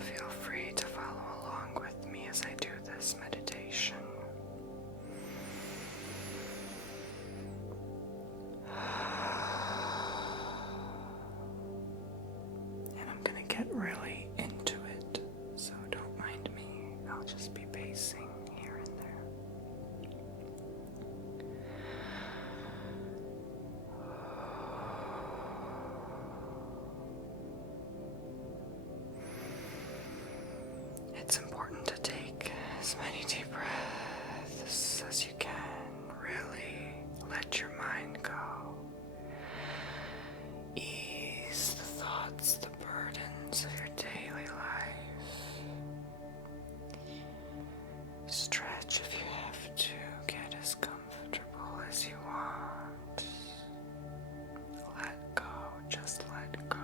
Feel free to follow along with me as I do this meditation. And I'm going to get really into it, so don't mind me. I'll just be pacing here and there. It's important to take as many deep breaths as you can. Really let your mind go. Ease the thoughts, the burdens of your daily life. Stretch if you have to. Get as comfortable as you want. Let go. Just let go.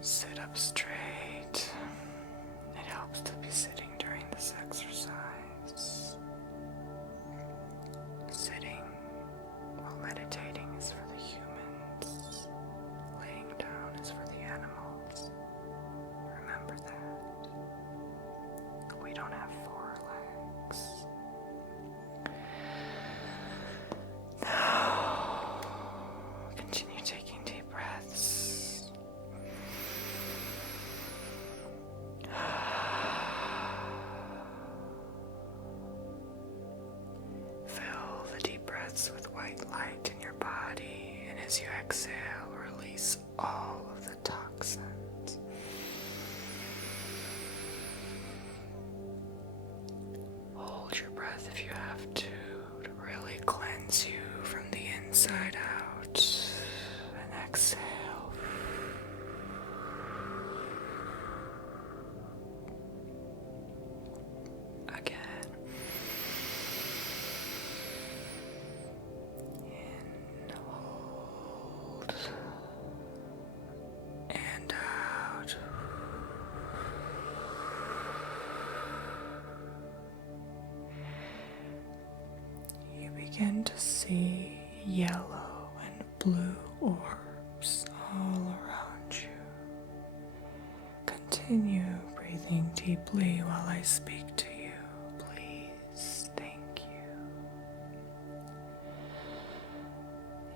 Sit up straight. It helps to be sitting during this exercise. Sitting while meditating is for the humans. Laying down is for the animals. Remember that. We don't have 4 legs. Now, continue taking deep breaths. Fill the deep breaths with white light in your body, and as you exhale, release all of the toxins. Hold your breath if you have to really cleanse you from the inside out, and exhale. Again. In, hold, and out. You begin to see yellow and blue orbs all around you. Continue breathing deeply while I speak to you, please. Thank you.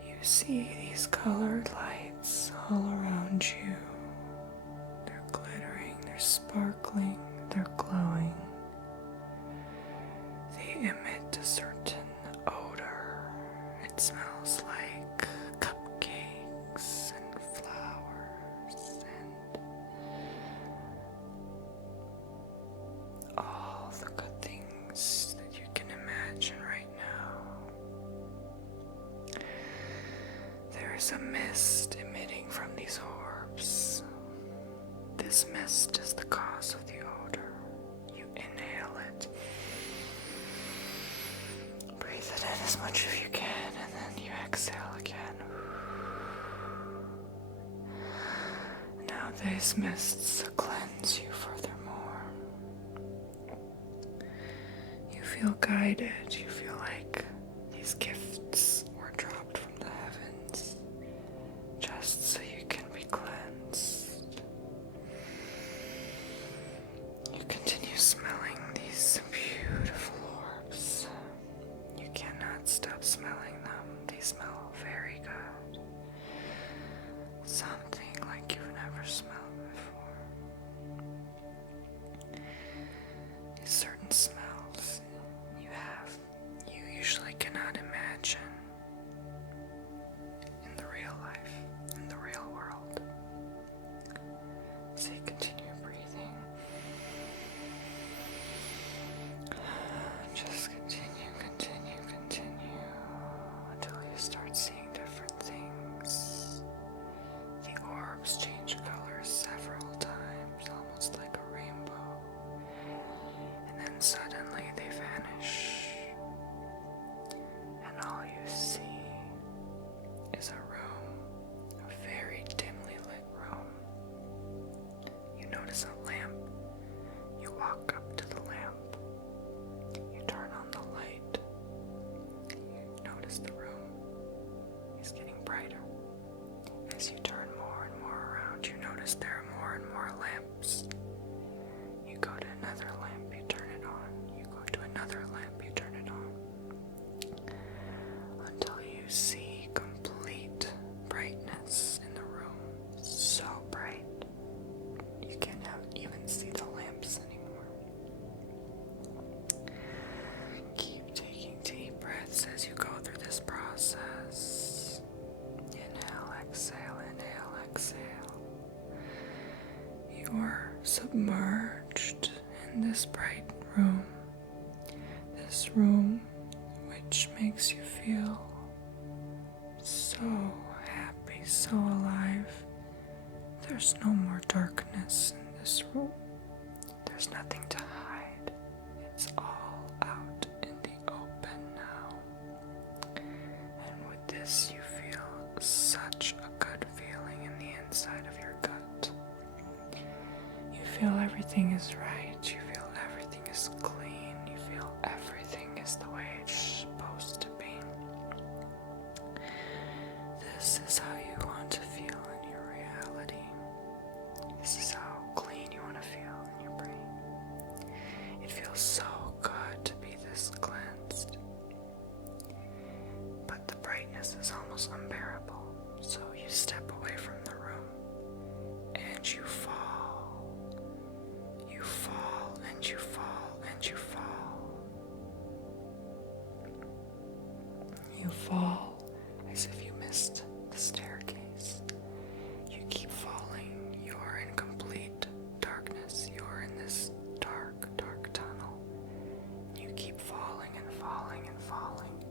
You see these colored lights all around you. They're glittering, they're sparkling, they're glowing. They emit a certain odor. It smells like cupcakes and flowers and all the good things that you can imagine right now. There is a mist emitting from these orbs. This mist is the cause of the odor. You inhale it. Breathe it in as much as you can, and then you exhale again. Now these mists cleanse you furthermore. You feel guided. You feel like these gifts were dropped from the heavens just so you can be cleansed. You continue smelling these beautiful orbs. You cannot stop smelling them. They smell very good. Something like you've never smelled before. These certain smells you notice there are more and more lamps. You go to another lamp, you turn it on. You go to another lamp, you turn it on. Until you see complete brightness in the room. So bright, you can't even see the lamps anymore. Keep taking deep breaths as you go through this process. Inhale, exhale, inhale, exhale. You are submerged in this bright room. This room which makes you feel so happy, so alive. There's no more darkness in this room. There's nothing to hide. It's all out in the open now. And with this, you feel such a good feeling in the inside of your gut. You feel everything is right. You feel everything is clean. You feel everything is the way it's supposed to be. This is how you want to feel in your reality. This is how clean you want to feel in your brain. It feels so good to be this cleansed. But the brightness is almost unbearable. So you step away from the room and you fall. You fall and you fall and you fall. You fall as if you missed the staircase. You keep falling. You're in complete darkness. You're in this dark, dark tunnel. You keep falling and falling and falling.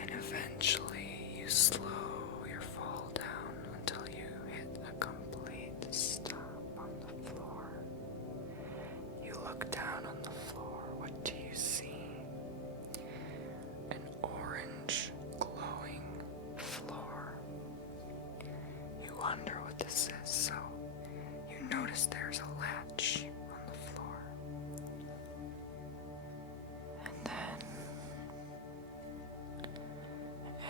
And eventually you slow your fall down until you hit a complete stop on the floor. You look down on the floor. What do you see? An orange glowing floor. You wonder what this is, so you notice there's a latch on the floor. And then,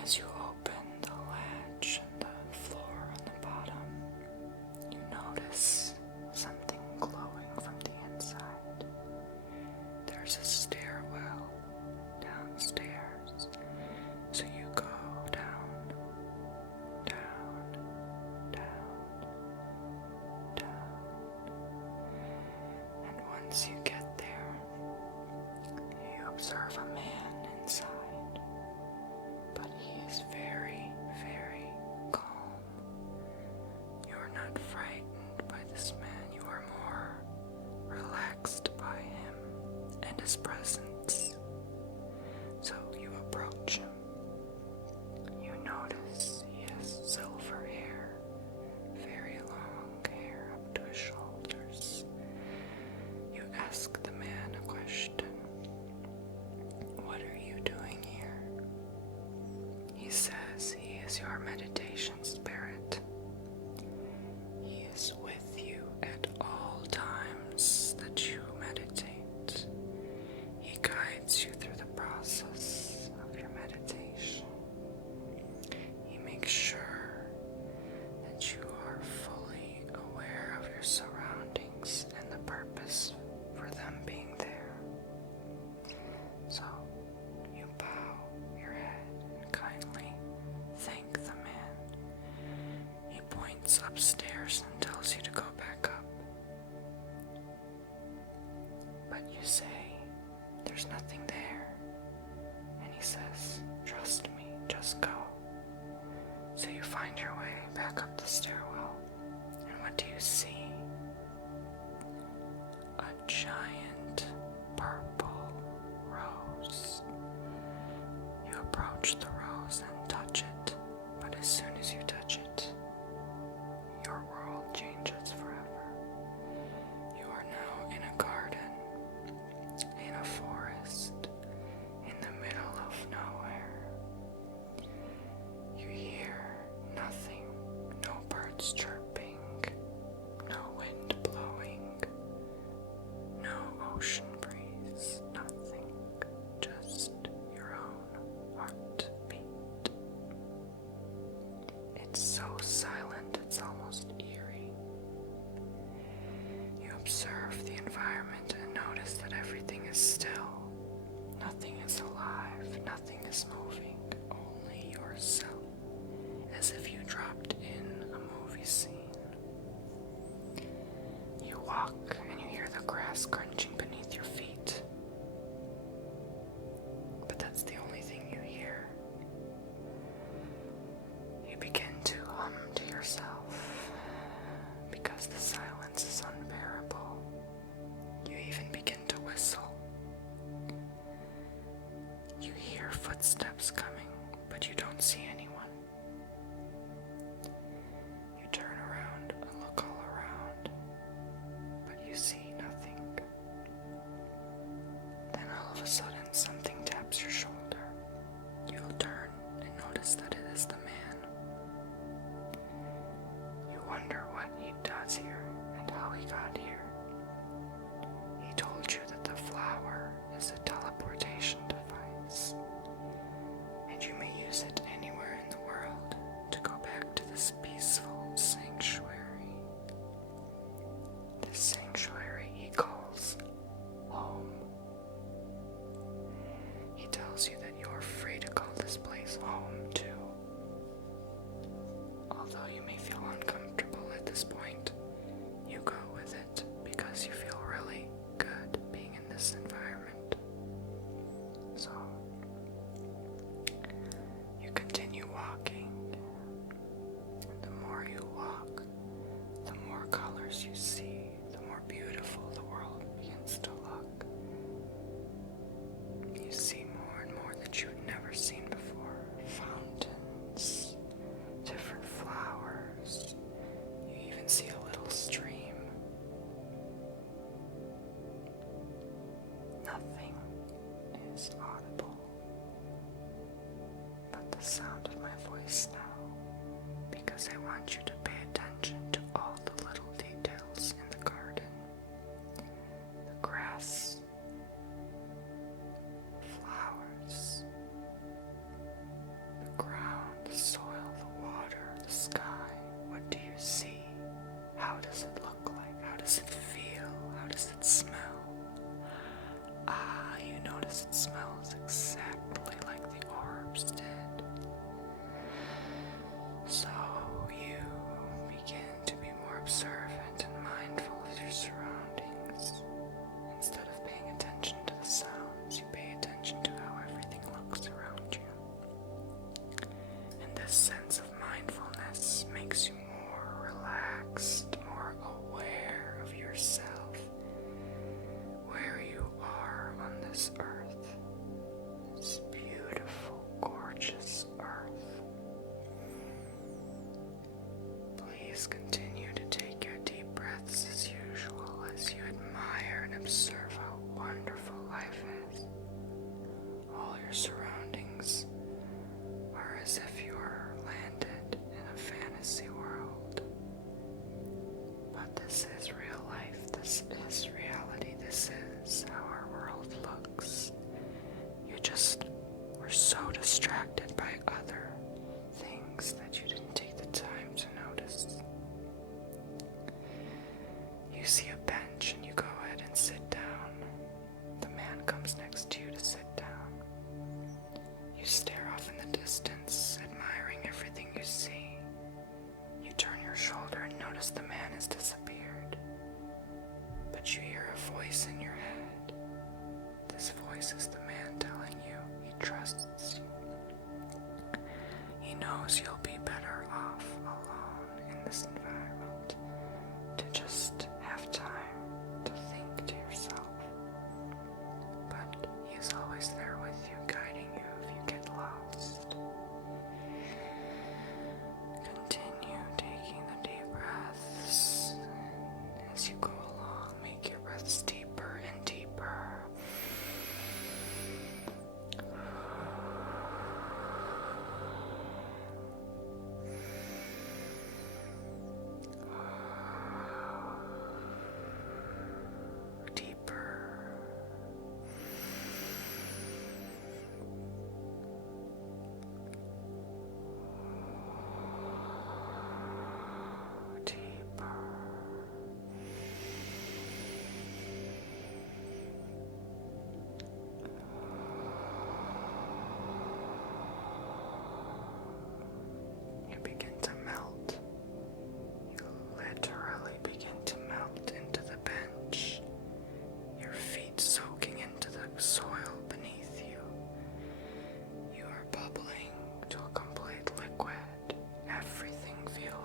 as you open the latch and the floor on the bottom, you notice something glowing from the inside. There's a stairwell downstairs. So you go down, down, down, down. And once you get there, you observe a man inside. But he is very, very calm. You're not frightened by this man. You are more relaxed by him and his presence. So you approach him. You notice he has silver hair, very long hair up to his shoulders. You ask the man a question. What are you doing here? He says he is your meditation spirit. He is with you at all times that you meditate. He guides you through the process of your meditation. He makes sure that you are fully aware of your surroundings and the purpose for them being there. So you bow your head and kindly thank the man. He points upstairs and tells you to go back up. But you say, there's nothing there. And he says, trust me, just go. So you find your way back up the stairwell. And what do you see? A giant purple rose. You approach the rose and touch it. But as soon as you touch it, your world changes forever. You are now in a garden, in a forest, in the middle of nowhere. You hear nothing, no birds chirping, no wind blowing, no ocean breeze, nothing, just your own heartbeat. It's so silent, it's almost eerie. is still. Nothing is alive. Nothing is moving. Only yourself. As if you dropped in a movie scene. You walk and you hear the grass crunching beneath your feet. But that's the only thing you hear. You begin to hum to yourself because the silence is unbearable. You even begin to whistle. You hear footsteps coming, but you don't see anyone. You turn around and look all around, but you see nothing. Then all of a sudden something taps your shoulder. You'll turn and notice that it is the man. You wonder what he does here and how he got here. He told you that the flower is a teleportation device, and you may use it anywhere in the world to go back to this peaceful sanctuary. This sanctuary he calls home. He tells you that you're free to call this place home too. Although you may feel uncomfortable at this point, you go with it because you feel really good being in this environment. So, you continue walking, and the more you walk, the more colors you see, the more beautiful the world begins to look. You see more and more that you've never seen before. Fountains, different flowers. You even see a little stream. Nothing is audible but the sound of my voice now, because I want you to pay attention to all the little details in the garden. The grass, flowers, the ground, the soil, the water, the sky. What do you see? How does it look like? How does it feel? How does it smell? You notice it smells exactly like the orbs did. So you begin to be more observant and mindful of your surroundings. Instead of paying attention to the sounds, you pay attention to how everything looks around you. And this sense of mindfulness makes you more relaxed, more aware of yourself, where you are on this earth, this beautiful, gorgeous earth. Please continue to take your deep breaths as usual as you admire and observe how wonderful life is. All your surroundings are as if you were landed in a fantasy world. But this is real life. This is reality. This is how our world looks. You just were so distracted by other things that you didn't take the time to notice. You see a bench and you go ahead and sit down. The man comes next to you to sit down. You stare off in the distance, admiring everything you see. You turn your shoulder and notice the man has disappeared. But you hear a voice in your head. This voice is the man telling you he trusts you. He knows you'll be better off alone in this environment, to just have time to think to yourself. But he is always there with you, guiding you if you get lost. Continue taking the deep breaths. As you go along, make your breaths deeper and deeper.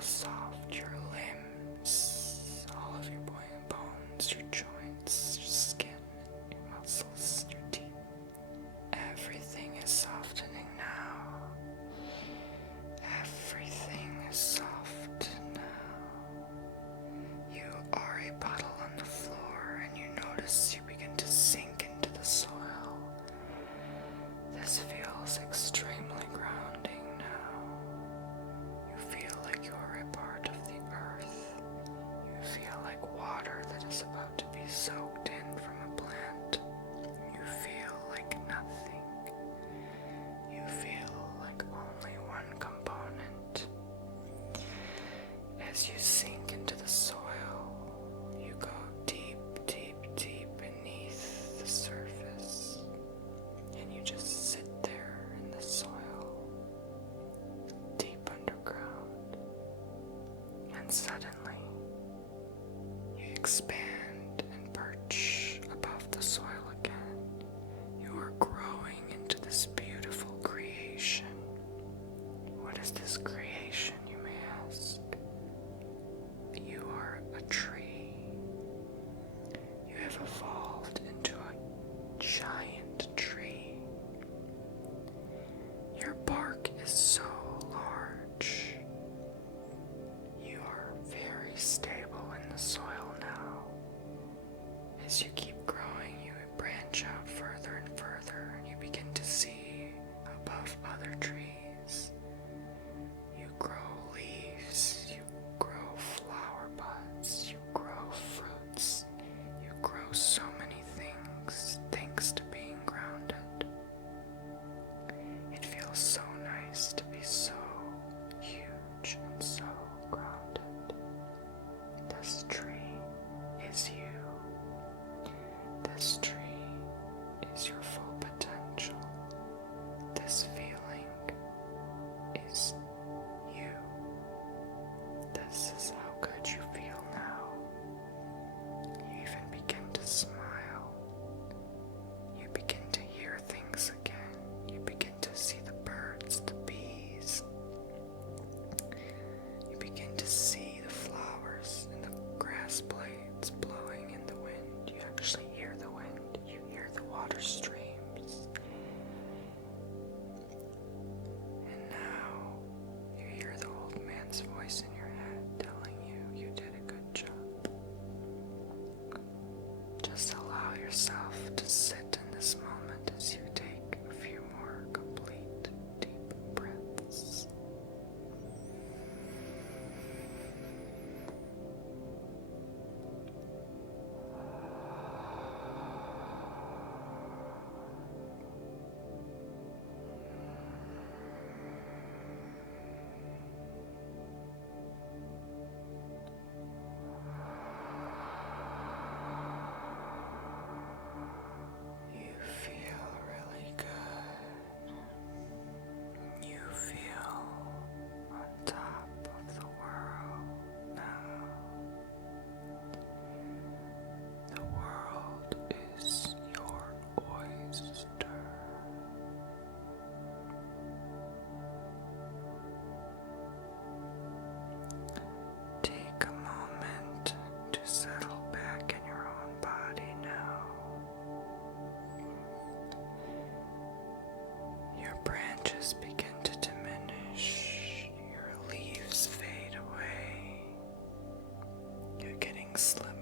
soft, your limbs, all of your bones, your joints, your skin, your muscles, your teeth. Everything is softening now. Everything is soft now. You are a puddle on the floor, and you notice you begin to sink into the soil. This feels extremely grounding now. You feel like you are a part of the earth. You feel like water that is about to be soaked in from a plant. You feel like nothing. You feel like only one component. As you sink into the soil, you go deep, deep, deep beneath the surface, and you just sit there in the soil, deep underground, and suddenly you expand and perch above the soil again. You are growing into this beautiful creation. What is this creation, you may ask? You are a tree. You have evolved into a giant tree. Your bark is so large. You are very stable in the soil now. As you keep growing, you branch out further and further, and you begin to see above other trees. You grow leaves, you grow flower buds, you grow fruits, you grow so many things thanks to being grounded. It feels so nice to be so huge and so grounded. This tree is you. This tree is your full potential. This feeling is you. This is how good you feel now. You even begin to smile. You begin to hear things again. You begin to see the birds, the bees. You begin to see the flowers and the grass blades blowing in the wind. You actually hear the wind. You hear the water streams. And now you hear the old man's voice in your head telling you you did a good job. Just allow yourself to sit in this moment as you take a few more complete deep breaths. You feel really good. You feel on top of the world now. The world is your oyster. Take a moment to settle back in your own body now. Your branches begin to diminish. Your leaves fade away. You're getting slimmer